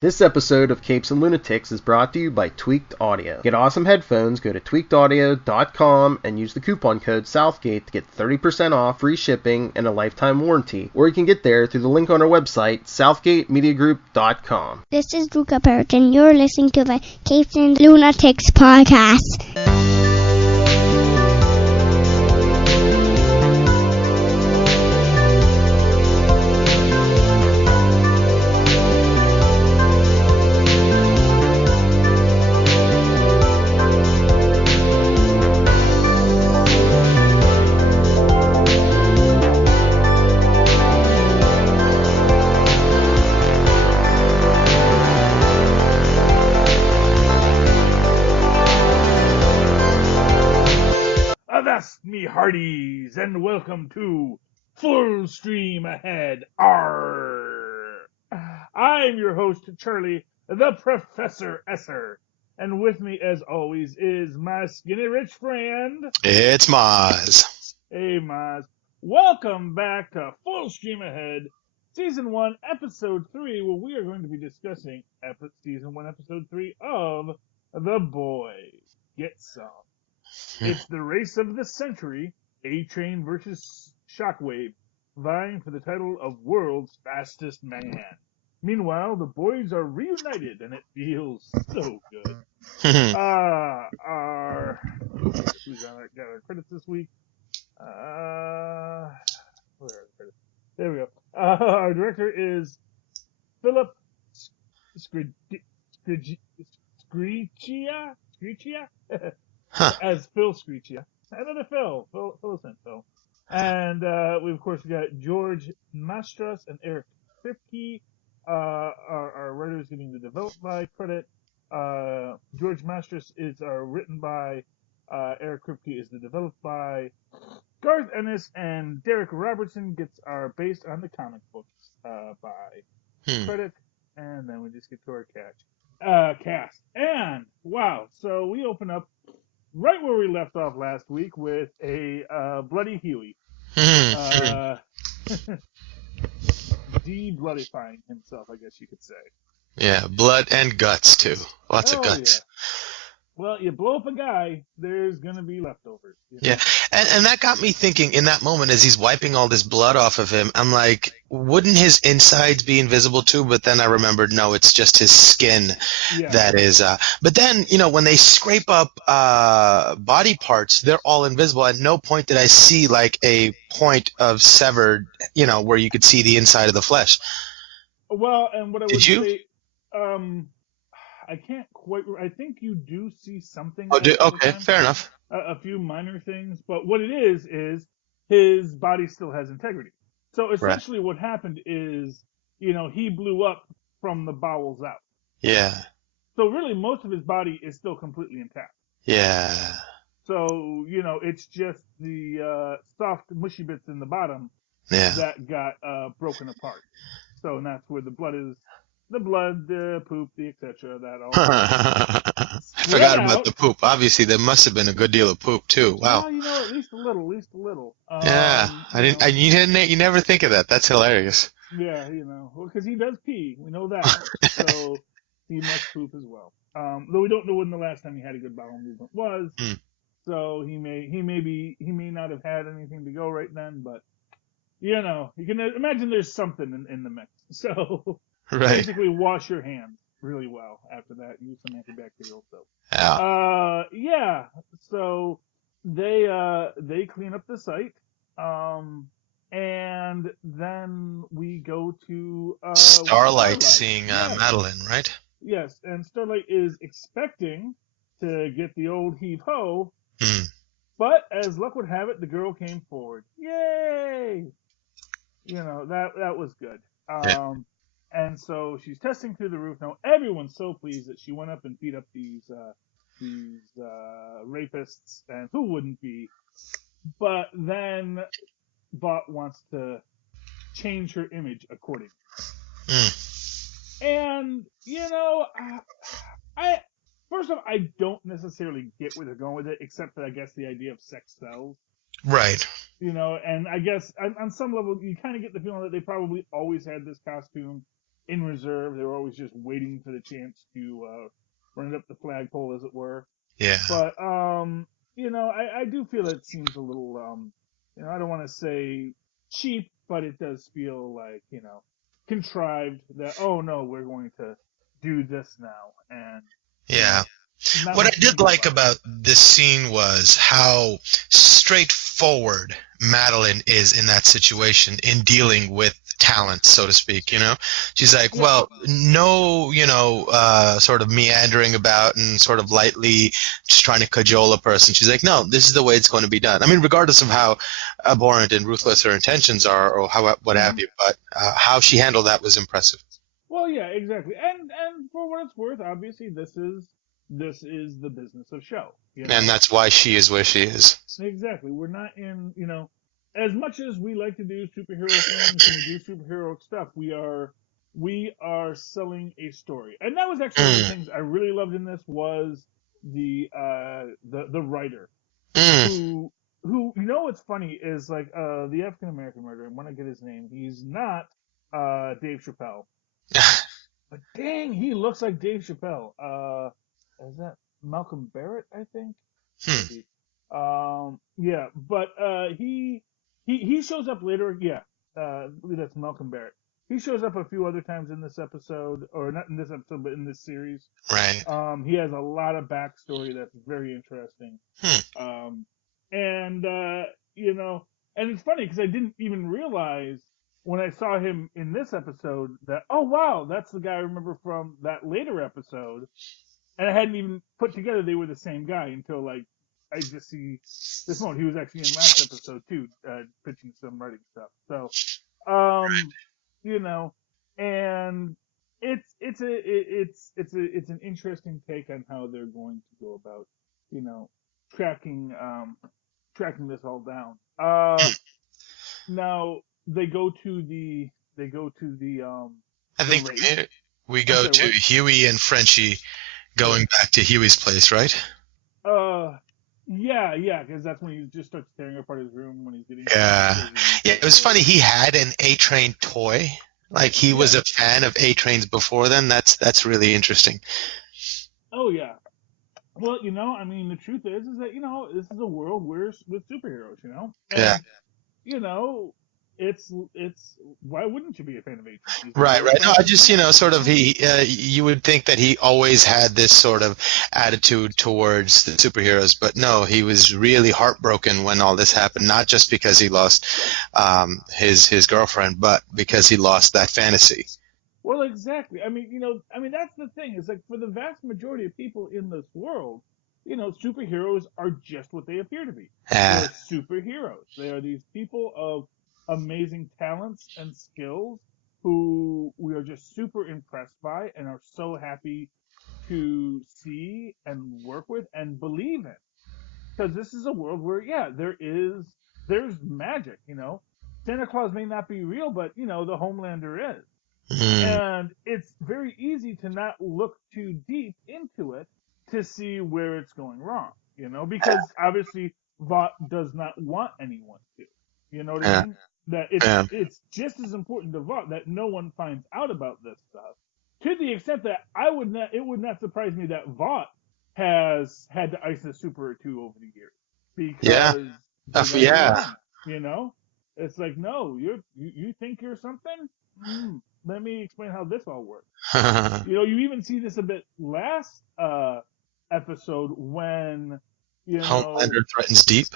This episode of Capes and Lunatics is brought to you by Tweaked Audio. Get awesome headphones, go to tweakedaudio.com and use the coupon code Southgate to get 30% off, free shipping, and a lifetime warranty. Or you can get there through the link on our website, southgatemediagroup.com. This is Luca Parrott, and you're listening to the Capes and Lunatics Podcast. Me hearties, and welcome to Full Stream Ahead. Arr! I'm your host, Charlie, the Professor Esser, and with me, as always, is my skinny rich friend. It's Mozz. Hey, Mozz. Welcome back to Full Stream Ahead, Season 1, Episode 3, where we are going to be discussing Season 1, Episode 3 of The Boys. Get some. It's the race of the century, A-Train versus Shockwave, vying for the title of World's Fastest Man. Meanwhile, the boys are reunited, and it feels so good. Who's got our credits this week? Where are the credits? There we go. Our director is Philip Screechia? As Phil Screechia. Another Phil. Phil sent Phil. And we, of course, got George Mastras and Eric Kripke. Our writers getting the developed by credit. George Mastras is our written by. Eric Kripke is the developed by. Garth Ennis and Derek Robertson gets our based on the comic books by credit. And then we just get to our cast. And, wow, so we open up right where we left off last week with a bloody Huey. De-bloodifying himself, I guess you could say. Yeah, blood and guts, too. Lots of guts. Yeah. Well, you blow up a guy, there's going to be leftovers. You know? Yeah, and that got me thinking in that moment as he's wiping all this blood off of him, I'm like, wouldn't his insides be invisible too? But then I remembered, no, it's just his skin that is. But then, when they scrape up body parts, they're all invisible. At no point did I see like a point of severed, where you could see the inside of the flesh. Well, and what I would say, I can't quite. I think you do see something. Okay, fair enough. A few minor things, but what it is his body still has integrity. So essentially, what happened is, he blew up from the bowels out. Yeah. So really, most of his body is still completely intact. Yeah. So it's just the soft, mushy bits in the bottom that got broken apart. So and that's where the blood is. The blood, the poop, the etc. That all. I forgot about the poop. Obviously, there must have been a good deal of poop too. Wow. Well, at least a little. Yeah, You never think of that. That's hilarious. Yeah, because he does pee. We know that. So he must poop as well. Though we don't know when the last time he had a good bowel movement was. So he may not have had anything to go right then, but you can imagine there's something in the mix. So. Right. Basically, wash your hands really well after that. Use some antibacterial soap. Yeah. So they clean up the site, and then we go to Starlight seeing Madeline, right? Yes, and Starlight is expecting to get the old heave ho, but as luck would have it, the girl came forward. Yay! That was good. And so she's testing through the roof. Now everyone's so pleased that she went up and beat up these rapists, and who wouldn't be? But then Bot wants to change her image accordingly. And I first off, I don't necessarily get where they're going with it, except that I guess the idea of sex sells. Right. And I guess on some level you kind of get the feeling that they probably always had this costume in reserve. They were always just waiting for the chance to run it up the flagpole, as it were. Yeah. But I do feel it seems a little I don't want to say cheap, but it does feel like contrived. That oh no, we're going to do this now, and Yeah. not What I much you can did do like about it. about this scene was how straightforward Madeline is in that situation in dealing with talent, so to speak, She's like, Yeah. well, no, sort of meandering about and sort of lightly just trying to cajole a person. She's like, no, this is the way it's going to be done. I mean, regardless of how abhorrent and ruthless her intentions are or what have you, but how she handled that was impressive. Well, yeah, exactly. And for what it's worth, obviously this is the business of show. And that's why she is where she is. Exactly. We're not in, as much as we like to do superhero things and we do superhero stuff, we are selling a story. And that was actually one of the things I really loved in this was the writer who what's funny is like the African American writer, and when I get his name, he's not Dave Chappelle. But dang, he looks like Dave Chappelle. Is that Malcolm Barrett, I think? Maybe. Yeah, but he shows up later. Yeah, I believe that's Malcolm Barrett. He shows up a few other times in this episode, or not in this episode, but in this series. Right. He has a lot of backstory that's very interesting. And and it's funny because I didn't even realize when I saw him in this episode that, oh wow, that's the guy I remember from that later episode. And I hadn't even put together they were the same guy until like I just see this moment. He was actually in last episode too, pitching some writing stuff. So, and it's an interesting take on how they're going to go about, tracking this all down. Now they go to the I think race. we go to what? Huey and Frenchie going back to Huey's place, right? Yeah, because that's when he just starts tearing apart his room when he's getting. Yeah, it was funny. He had an A-Train toy. Like he was a fan of A-Trains before then. That's really interesting. Oh yeah. Well, I mean, the truth is that this is a world with superheroes, and, Yeah. it's why wouldn't you be a fan of A-Train? Right. No, I just sort of you would think that he always had this sort of attitude towards the superheroes, but no, he was really heartbroken when all this happened. Not just because he lost his girlfriend, but because he lost that fantasy. Well, exactly. I mean, that's the thing. It's like for the vast majority of people in this world, superheroes are just what they appear to be. Yeah. They're superheroes. They are these people of amazing talents and skills who we are just super impressed by and are so happy to see and work with and believe in. Because this is a world where, there's magic, Santa Claus may not be real, but, the Homelander is. And it's very easy to not look too deep into it to see where it's going wrong, because obviously Vought does not want anyone to. You know what I mean? That it's just as important to Vought that no one finds out about this stuff. To the extent that it would not surprise me that Vought has had to ice a super or two over the years. Because it's like, no, you think you're something? Let me explain how this all works. You even see this a bit last episode when Homelander threatens Deep.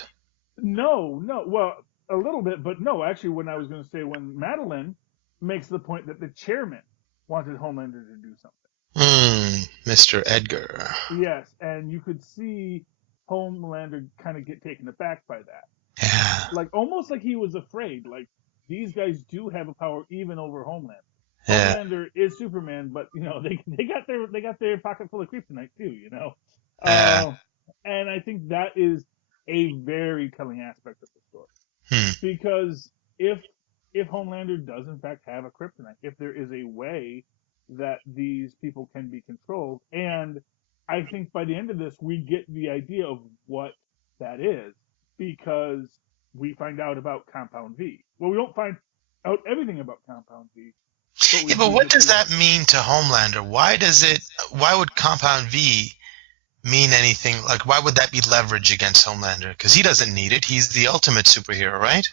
No, well, a little bit, but no, actually, when I was going to say when Madeline makes the point that the chairman wanted Homelander to do something. Mr. Edgar. Yes, and you could see Homelander kind of get taken aback by that. Yeah. Like almost like he was afraid. Like these guys do have a power even over Homelander. Yeah. Homelander is Superman, but they got their pocket full of kryptonite too. And I think that is a very telling aspect of the story. Because if Homelander does in fact have a kryptonite, if there is a way that these people can be controlled, and I think by the end of this we get the idea of what that is, because we find out about Compound V. Well, we don't find out everything about Compound V, Yeah, but what does that mean to Homelander? Why would Compound V mean anything? Like, why would that be leverage against Homelander? Because he doesn't need it. He's the ultimate superhero, right?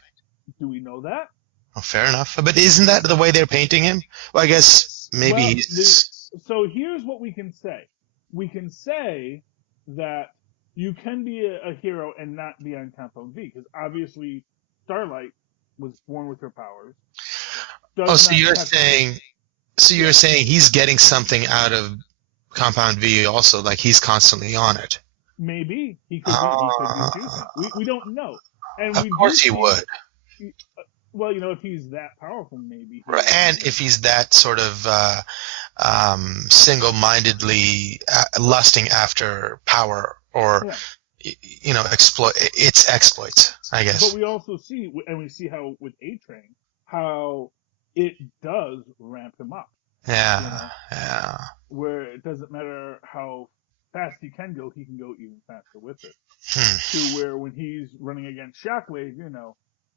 Do we know that? Oh, fair enough. But isn't that the way they're painting him? Well, I guess maybe so here's what we can say. We can say that you can be a hero and not be on Compound V, because obviously Starlight was born with her powers. So you're saying he's getting something out of Compound V also, like he's constantly on it. Maybe he could be choosing. We don't know. And of course he would. Well, if he's that powerful, maybe. And if he's that sort of single-mindedly lusting after power or, exploits, I guess. But we also see, and we see how with A-Train, how it does ramp him up. Yeah. Where it doesn't matter how fast he can go even faster with it. To where when he's running against Shockwave,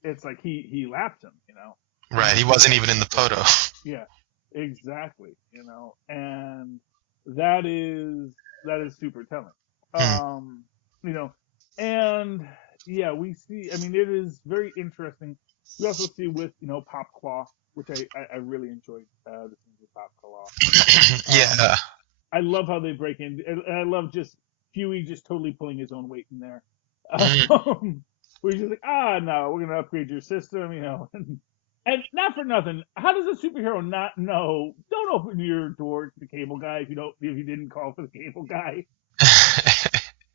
it's like he lapped him, Right, he wasn't even in the photo. Yeah, exactly, and that is super telling. And yeah, we see, it is very interesting. We also see with, Pop Claw, which I really enjoyed the scenes with Pop Claw. Yeah. I love how they break in, and I love just Huey just totally pulling his own weight in there. Where he's just like, no, we're going to upgrade your system, And not for nothing, how does a superhero not know, don't open your door to the cable guy if you didn't call for the cable guy?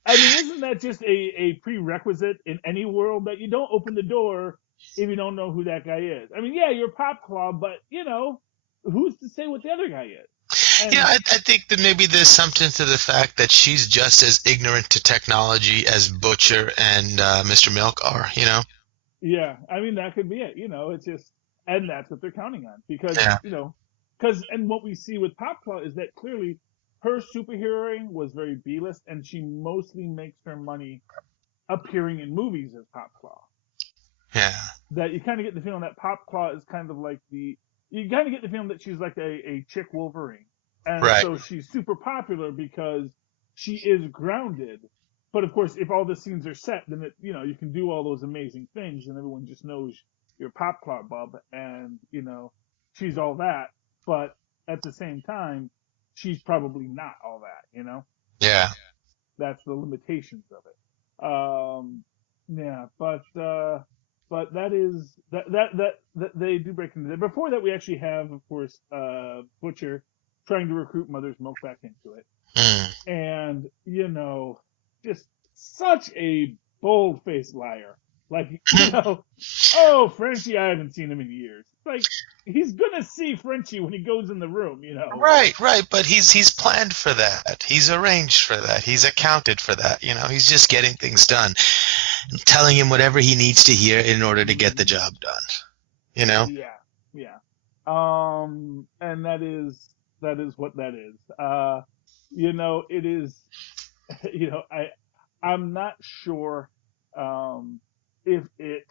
Isn't that just a prerequisite in any world, that you don't open the door if you don't know who that guy is? Yeah, you're Pop Claw, but, who's to say what the other guy is? I think that maybe there's something to the fact that she's just as ignorant to technology as Butcher and Mr. Milk are, Yeah, that could be it. It's just, and that's what they're counting on, because and what we see with Pop Claw is that clearly her superheroing was very B-list, and she mostly makes her money appearing in movies as Pop Claw. Yeah. That you kind of get the feeling that Pop Claw is kind of like you kind of get the feeling that she's like a chick Wolverine. And so she's super popular because she is grounded. But of course, if all the scenes are set, then you can do all those amazing things, and everyone just knows you're Pop Claw Bub, and she's all that. But at the same time, she's probably not all that. Yeah. That's the limitations of it. But that is that they do break into there. Before that, we actually have, of course, Butcher trying to recruit Mother's Milk back into it. And, just such a bold-faced liar. Like, oh, Frenchie, I haven't seen him in years. Like, he's gonna see Frenchie when he goes in the room, Right, but he's planned for that. He's arranged for that. He's accounted for that, He's just getting things done. Telling him whatever he needs to hear in order to get the job done, Yeah. And that is what that is. It is, I'm not sure, if it,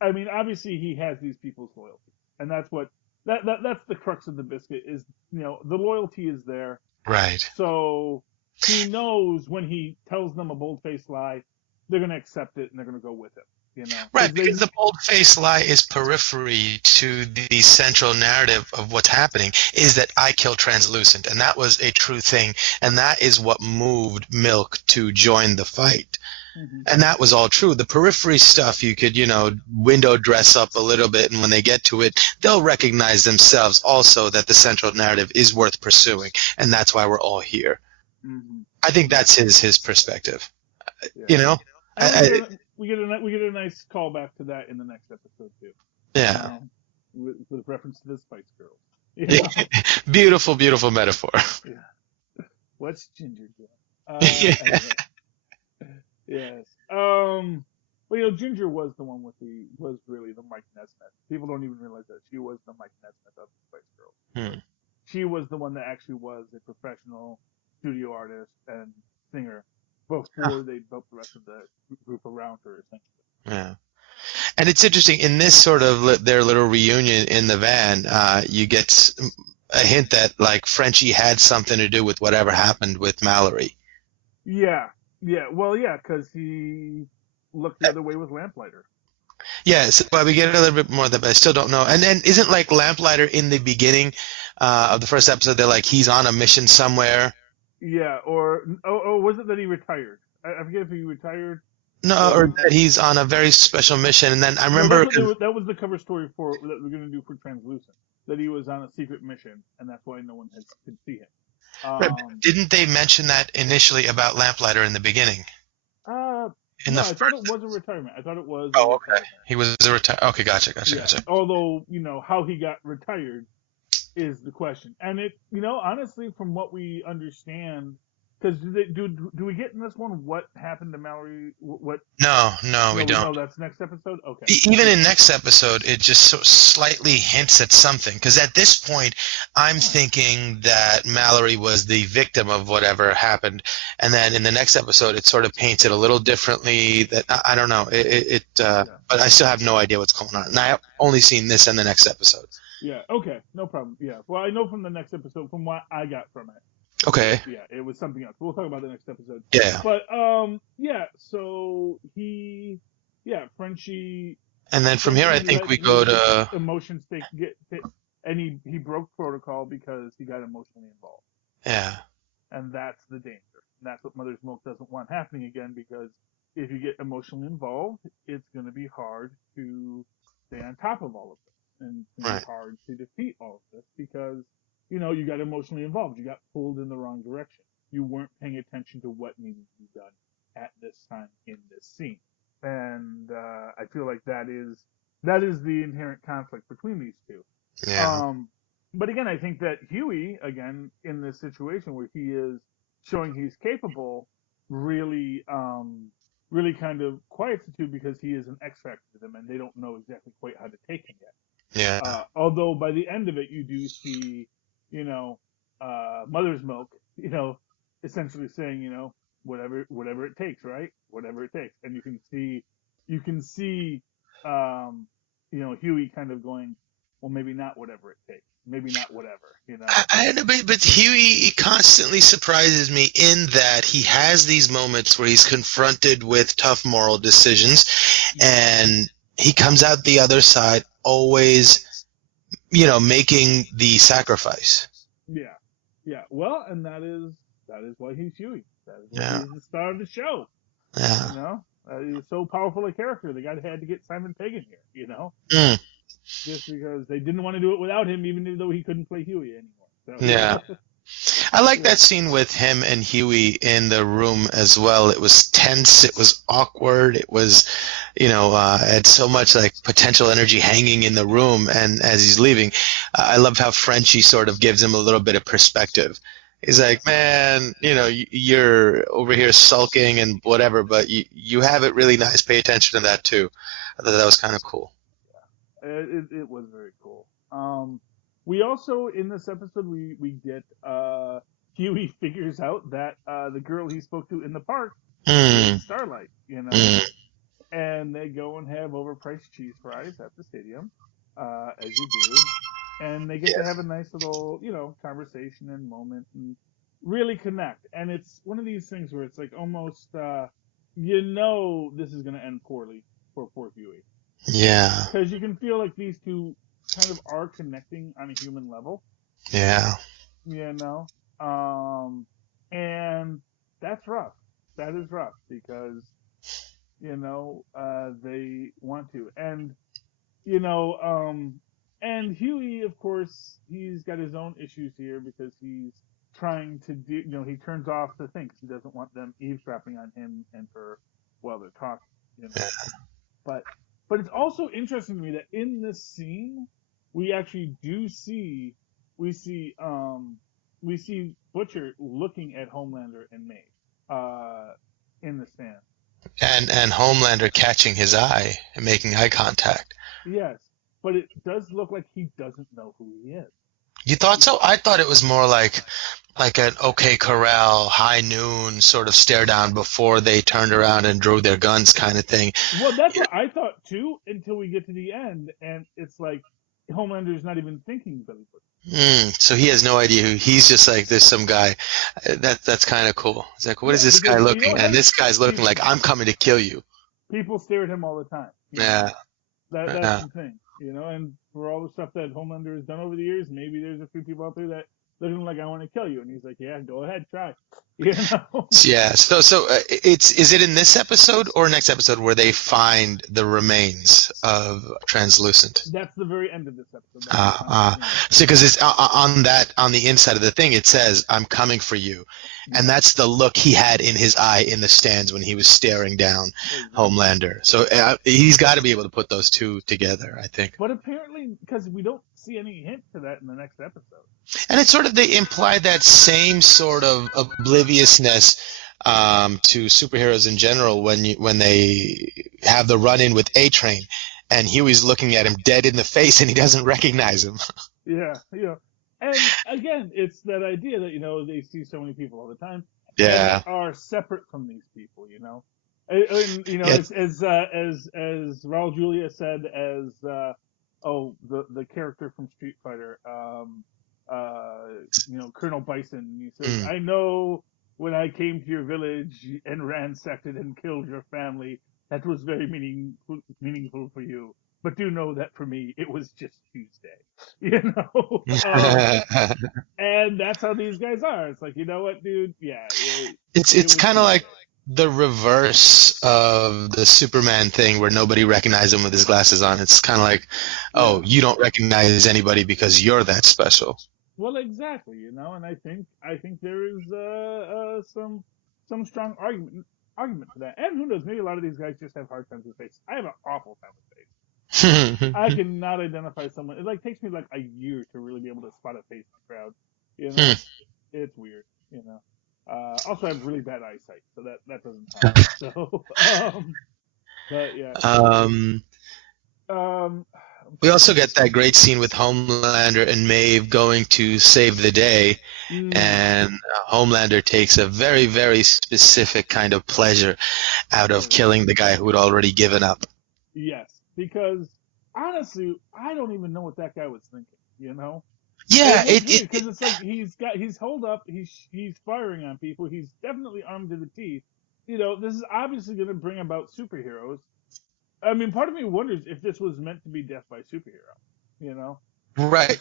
obviously he has these people's loyalty, and that's what, that's the crux of the biscuit is, the loyalty is there. Right. So he knows when he tells them a bold-faced lie, they're going to accept it and they're going to go with it. Right, because the bold-faced lie is periphery to the central narrative of what's happening, is that I killed Translucent, and that was a true thing, and that is what moved Milk to join the fight. Mm-hmm. And that was all true. The periphery stuff you could, window dress up a little bit, and when they get to it, they'll recognize themselves also that the central narrative is worth pursuing, and that's why we're all here. Mm-hmm. I think that's his perspective. Yeah. We get a nice callback to that in the next episode too. Yeah. With reference to the Spice Girls. Beautiful, beautiful metaphor. Yeah. What's Ginger doing? Anyway. Yes. Well, Ginger was the one was really the Mike Nesmith. People don't even realize that she was the Mike Nesmith of the Spice Girls. She was the one that actually was a professional studio artist and singer before they built the rest of the group around her, essentially. Yeah. And it's interesting, in this sort of their little reunion in the van, you get a hint that, like, Frenchie had something to do with whatever happened with Mallory. Yeah. Well, yeah, because he looked the other way with Lamplighter. Yes, but we get a little bit more of that, but I still don't know. And then isn't, like, Lamplighter in the beginning of the first episode, they're like, he's on a mission somewhere? Yeah, or was it that he retired? I forget if he retired. No, or that he's on a very special mission. And then I remember... No, that was the cover story that we're going to do for Translucent, that he was on a secret mission, and that's why no one could see him. Didn't they mention that initially about Lamplighter in the beginning? I thought it was a retirement. I thought it was a retirement. He was a retirement. Okay, gotcha. Although, how he got retired is the question. And it, honestly, from what we understand, because do we get in this one what happened to Mallory? What? No, we don't. No, that's next episode? Okay. Even in next episode, it just so slightly hints at something. Because at this point, I'm thinking that Mallory was the victim of whatever happened. And then in the next episode, it sort of paints it a little differently. That I don't know. But I still have no idea what's going on. And I've only seen this in the next episode. Yeah, okay. No problem. Yeah. Well, I know from the next episode, from what I got from it. Okay. Yeah, it was something else. We'll talk about the next episode. Yeah. But so Frenchie. And then from here, I think we go to emotions and he broke protocol because he got emotionally involved. Yeah. And that's the danger. And that's what Mother's Milk doesn't want happening again, because if you get emotionally involved, it's going to be hard to stay on top of all of this, and it's going to be hard to defeat all of this because. You got emotionally involved. You got pulled in the wrong direction. You weren't paying attention to what needed to be done at this time in this scene. And I feel like that is the inherent conflict between these two. Yeah. But again, I think that Huey, again, in this situation where he is showing he's capable, really kind of quiets the two, because he is an X factor to them, and they don't know exactly quite how to take him yet. Yeah. Although by the end of it, you do see, Mother's Milk, essentially saying, whatever it takes, right? Whatever it takes. And you can see, Huey kind of going, well, maybe not whatever it takes. Maybe not whatever, I know, but Huey constantly surprises me in that he has these moments where he's confronted with tough moral decisions, and he comes out the other side always, making the sacrifice. Yeah. Well, and that is why he's Huey. That is why he's the star of the show. Yeah. He's so powerful a character. They had to get Simon Pegg in here. Just because they didn't want to do it without him, even though he couldn't play Huey anymore. So, yeah. I like that scene with him and Huey in the room as well. It was tense. It was awkward. It was, had so much like potential energy hanging in the room. And as he's leaving, I love how Frenchie sort of gives him a little bit of perspective. He's like, man, you're over here sulking and whatever, but you have it really nice. Pay attention to that too. I thought that was kind of cool. Yeah. It was very cool. We also, in this episode, we get Huey figures out that the girl he spoke to in the park is Starlight, and they go and have overpriced cheese fries at the stadium, as you do, and they get to have a nice little, conversation and moment and really connect. And it's one of these things where it's like almost, this is going to end poorly for poor Huey. Yeah. Because you can feel like these two kind of are connecting on a human level. Yeah. And that's rough. That is rough because, they want to. And, and Huey, of course, he's got his own issues here because he's trying to do, he turns off the thing because he doesn't want them eavesdropping on him and her while they're talking, But it's also interesting to me that in this scene, we actually see Butcher looking at Homelander and Maeve, in the stand. And Homelander catching his eye and making eye contact. Yes, but it does look like he doesn't know who he is. You thought so? I thought it was more like like an OK Corral, High Noon sort of stare down before they turned around and drew their guns kind of thing. Well, that's what I thought too until we get to the end, and it's like Homelander's not even thinking Billy Butcher. So he has no idea who. He's just like, there's some guy. That's kind of cool. It's like, what is this guy looking? And this guy's looking like, I'm coming to kill you. People stare at him all the time. Yeah. That's the thing, and for all the stuff that Homelander has done over the years, maybe there's a few people out there that look at him like, I want to kill you, and he's like, yeah, go ahead, try. Yeah. So is it in this episode or next episode where they find the remains of Translucent? That's the very end of this episode. So because it's on the inside of the thing, it says, I'm coming for you. And that's the look he had in his eye in the stands when he was staring down Homelander. So he's got to be able to put those two together, I think. But apparently, because we don't see any hint to that in the next episode. And it's sort of, they imply that same sort of obliviousness to superheroes in general when they have the run-in with A-Train, and Huey's looking at him dead in the face and he doesn't recognize him. Yeah. And again, it's that idea that, they see so many people all the time. Yeah. That are separate from these people, And, as Raul Julia said, as, the character from Street Fighter, Colonel Bison, he says, I know when I came to your village and ransacked it and killed your family, that was very meaningful for you. But do know that for me, it was just Tuesday, and that's how these guys are. It's like, you know what, dude? Yeah. It's kind of like the reverse of the Superman thing where nobody recognized him with his glasses on. It's kind of like, oh, you don't recognize anybody because you're that special. Well, exactly, and I think there is some strong argument for that. And who knows, maybe a lot of these guys just have hard times with face. I have an awful time with face. I cannot identify someone. It takes me a year to really be able to spot a face in the crowd. It's weird. Also, I have really bad eyesight, so that doesn't help. So, but yeah. We also get that great scene with Homelander and Maeve going to save the day, and Homelander takes a very, very specific kind of pleasure out of killing the guy who had already given up. Yes, because honestly, I don't even know what that guy was thinking. Yeah, because it's like he's holed up, he's firing on people, he's definitely armed to the teeth. This is obviously going to bring about superheroes. I mean, part of me wonders if this was meant to be death by superhero, Right.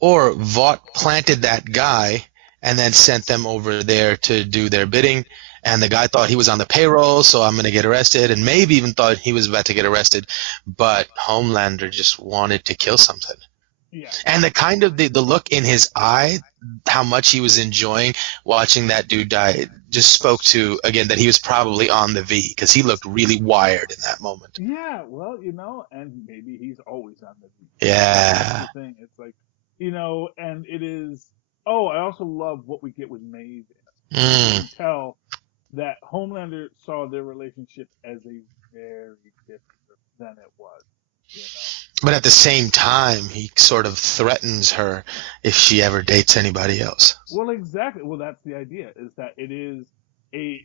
Or Vought planted that guy and then sent them over there to do their bidding, and the guy thought he was on the payroll, so I'm going to get arrested, and maybe even thought he was about to get arrested, but Homelander just wanted to kill something. Yeah. And the kind of the look in his eye, how much he was enjoying watching that dude die, just spoke to, again, that he was probably on the V, because he looked really wired in that moment. Yeah, well, and maybe he's always on the V. Yeah. That's the thing. It's like, and it is, I also love what we get with Maeve. You can tell that Homelander saw their relationship as a very different than it was, But at the same time, he sort of threatens her if she ever dates anybody else. Well, exactly. Well, that's the idea, is that it is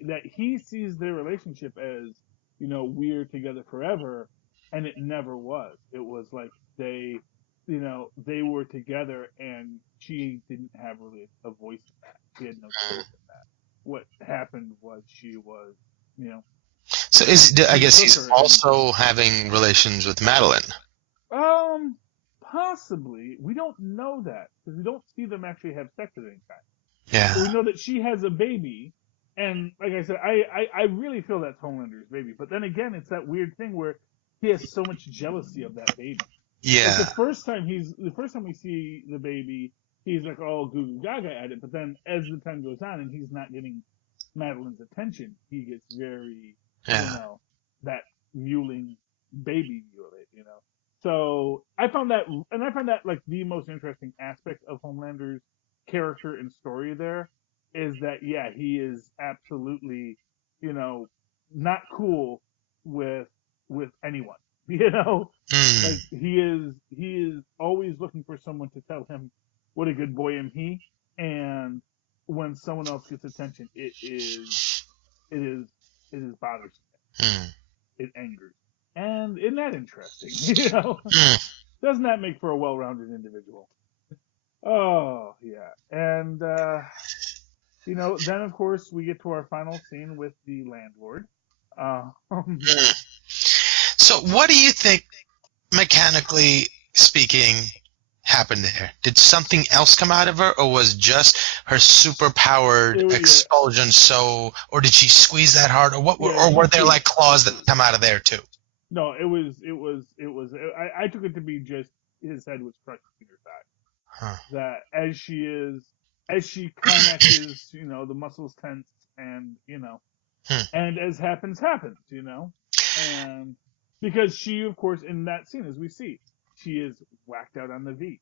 that he sees their relationship as, we're together forever, and it never was. It was like they were together, and she didn't have really a voice in that. She had no choice in that. What happened was she was, So I guess he's also having relations with Madeline. Possibly. We don't know that because we don't see them actually have sex at any time. Yeah. So we know that she has a baby, and like I said, I really feel that's Homelander's baby. But then again, it's that weird thing where he has so much jealousy of that baby. Yeah. Like the first time we see the baby, he's like all goo goo gaga at it. But then as the time goes on and he's not getting Madeline's attention, he gets very, that mewling baby view of it, So I found that like the most interesting aspect of Homelander's character and story there is that, he is absolutely, not cool with anyone, Like he is always looking for someone to tell him what a good boy am he. And when someone else gets attention, it is bothersome. It angers. And isn't that interesting? Doesn't that make for a well-rounded individual? Oh, yeah. And, then, of course, we get to our final scene with the landlord. So what do you think, mechanically speaking, happened there? Did something else come out of her, or was just her super-powered expulsion or did she squeeze that hard, or what? Or were there like claws that come out of there too? No, it was. I took it to be just his head was crushed between her thighs. That as she climaxes, the muscles tense, and and as happens, and because she, of course, in that scene, as we see, she is whacked out on the V.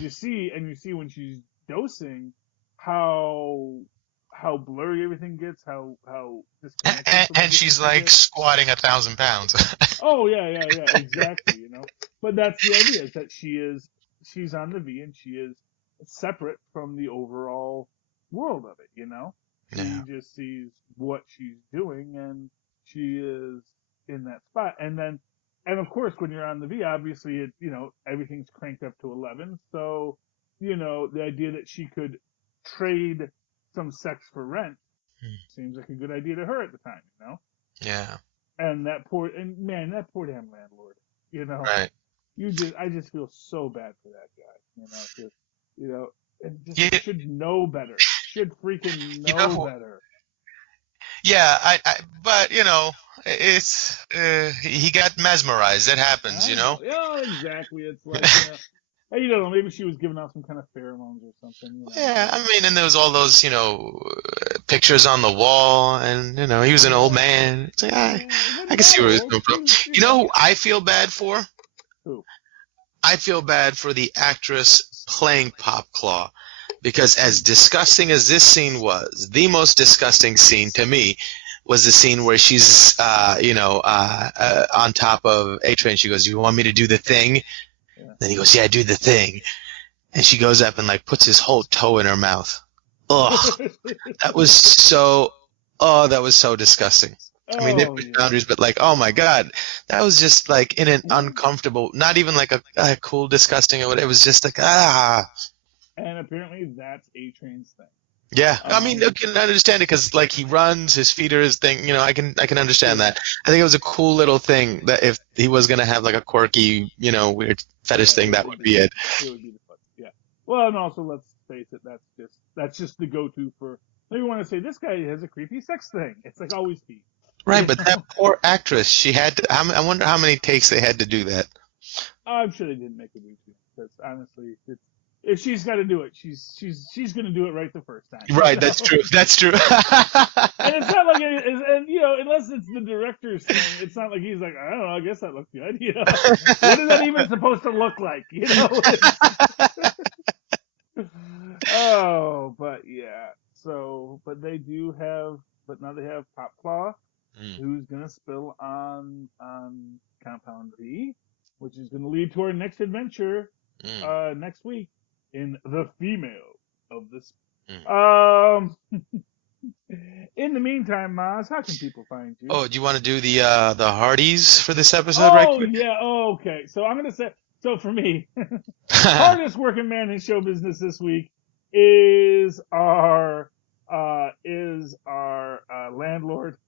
You see when she's dosing how blurry everything gets, how disconnected. And she's like squatting 1,000 pounds. Oh yeah, exactly. But that's the idea, is that she's on the V and she is separate from the overall world of it. She just sees what she's doing and she is in that spot. And of course, when you're on the V, obviously everything's cranked up to 11. So the idea that she could trade some sex for rent seems like a good idea to her at the time. Yeah. And that poor damn landlord. Right. I just feel so bad for that guy. Should know better. Should freaking know better. Yeah, but it's he got mesmerized. It happens, Yeah, exactly. It's like you don't know, maybe she was giving out some kind of pheromones or something. Yeah, I mean, and there was all those pictures on the wall, and he was an old man. It's like I can see where he's coming from. You know who I feel bad for? Who? I feel bad for the actress playing Popclaw, because as disgusting as this scene was, the most disgusting scene to me was the scene where she's, on top of A-Train. She goes, "You want me to do the thing?" Yeah. Then he goes, "Yeah, do the thing." And she goes up and puts his whole toe in her mouth. Ugh, that was so disgusting. I mean, they put boundaries, but oh my God, that was just in an uncomfortable, not even a cool disgusting or whatever. It was just And apparently that's A-Train's thing. Yeah, I mean, I can understand it because he runs, his feet are his thing. I can understand that. I think it was a cool little thing that if he was gonna have a quirky, weird fetish thing, that would be it. It would be the fun. Yeah. Well, and also let's face it, that's just the go-to for. Maybe want to say this guy has a creepy sex thing. It's always feet. Right, but that poor actress, she had to. I wonder how many takes they had to do that. I'm sure they didn't make a movie because honestly, if she's got to do it, she's going to do it right the first time. Right, that's true. That's true. And it's not unless it's the director's thing, it's not like he's like, I don't know, I guess that looked good. What is that even supposed to look like? Oh, but yeah. So, but now they have Popclaw, who's going to spill on Compound V, which is going to lead to our next adventure next week in The Female of this. In the meantime, Mozz, how can people find you? Oh, do you want to do the Hardys for this episode right quick? Oh, yeah. Oh, okay. So I'm going to say, for me, hardest working man in show business this week is our landlord.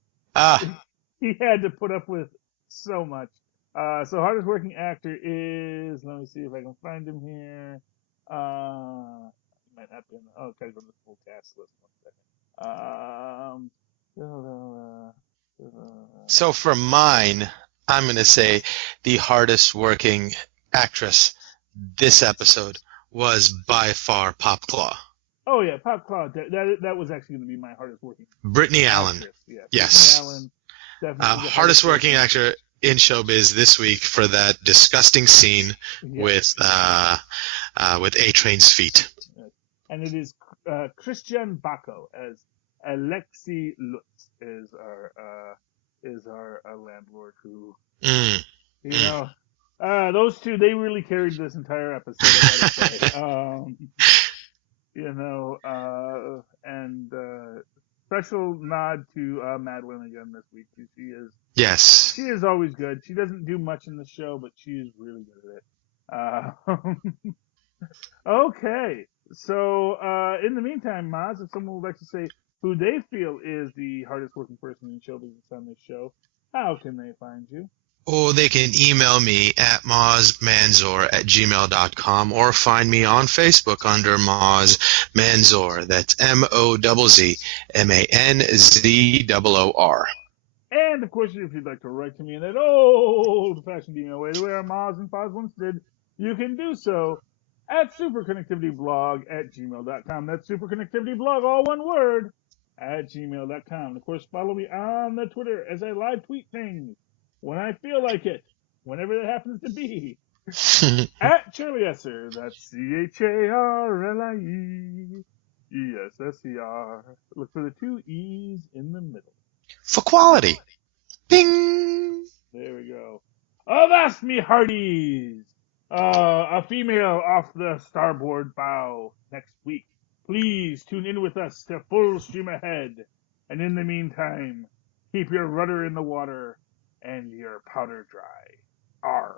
He had to put up with so much. So hardest working actor is, let me see if I can find him here. Might not be gotta go to the full cast list. 1 second. So for mine, I'm going to say the hardest working actress this episode was by far Popclaw. Oh yeah, Popclaw. That was actually going to be my hardest working. Brittany Allen. Yeah, yes. Brittany Allen, hardest working actor in showbiz this week for that disgusting scene with A-Train's feet. And it is Christian Bacco as Alexi Lutz is our landlord who Those two, they really carried this entire episode, I gotta say. And special nod to Madeline again this week. Yes. She is always good. She doesn't do much in the show, but she is really good at it. Okay, so in the meantime, Mozz, if someone would like to say who they feel is the hardest working person in show business on this show, how can they find you? Or they can email me at mozzmanzor@gmail.com or find me on Facebook under Mozz Manzor. That's MOZZMANZOOR. And of course, if you'd like to write to me in that old-fashioned email way, the way our Mozz and Foz once did, you can do so at superconnectivityblog@gmail.com. That's superconnectivityblog, all one word, @gmail.com. And of course, follow me on the Twitter as I live tweet things when I feel like it, whenever that happens to be. At Charlie Esser, that's CharlieEsser. Look for the two E's in the middle. For quality. Bing! There we go. Avast me hearties! A female off the starboard bow next week. Please tune in with us to Full Stream Ahead. And in the meantime, keep your rudder in the water and your powder dry. Arr.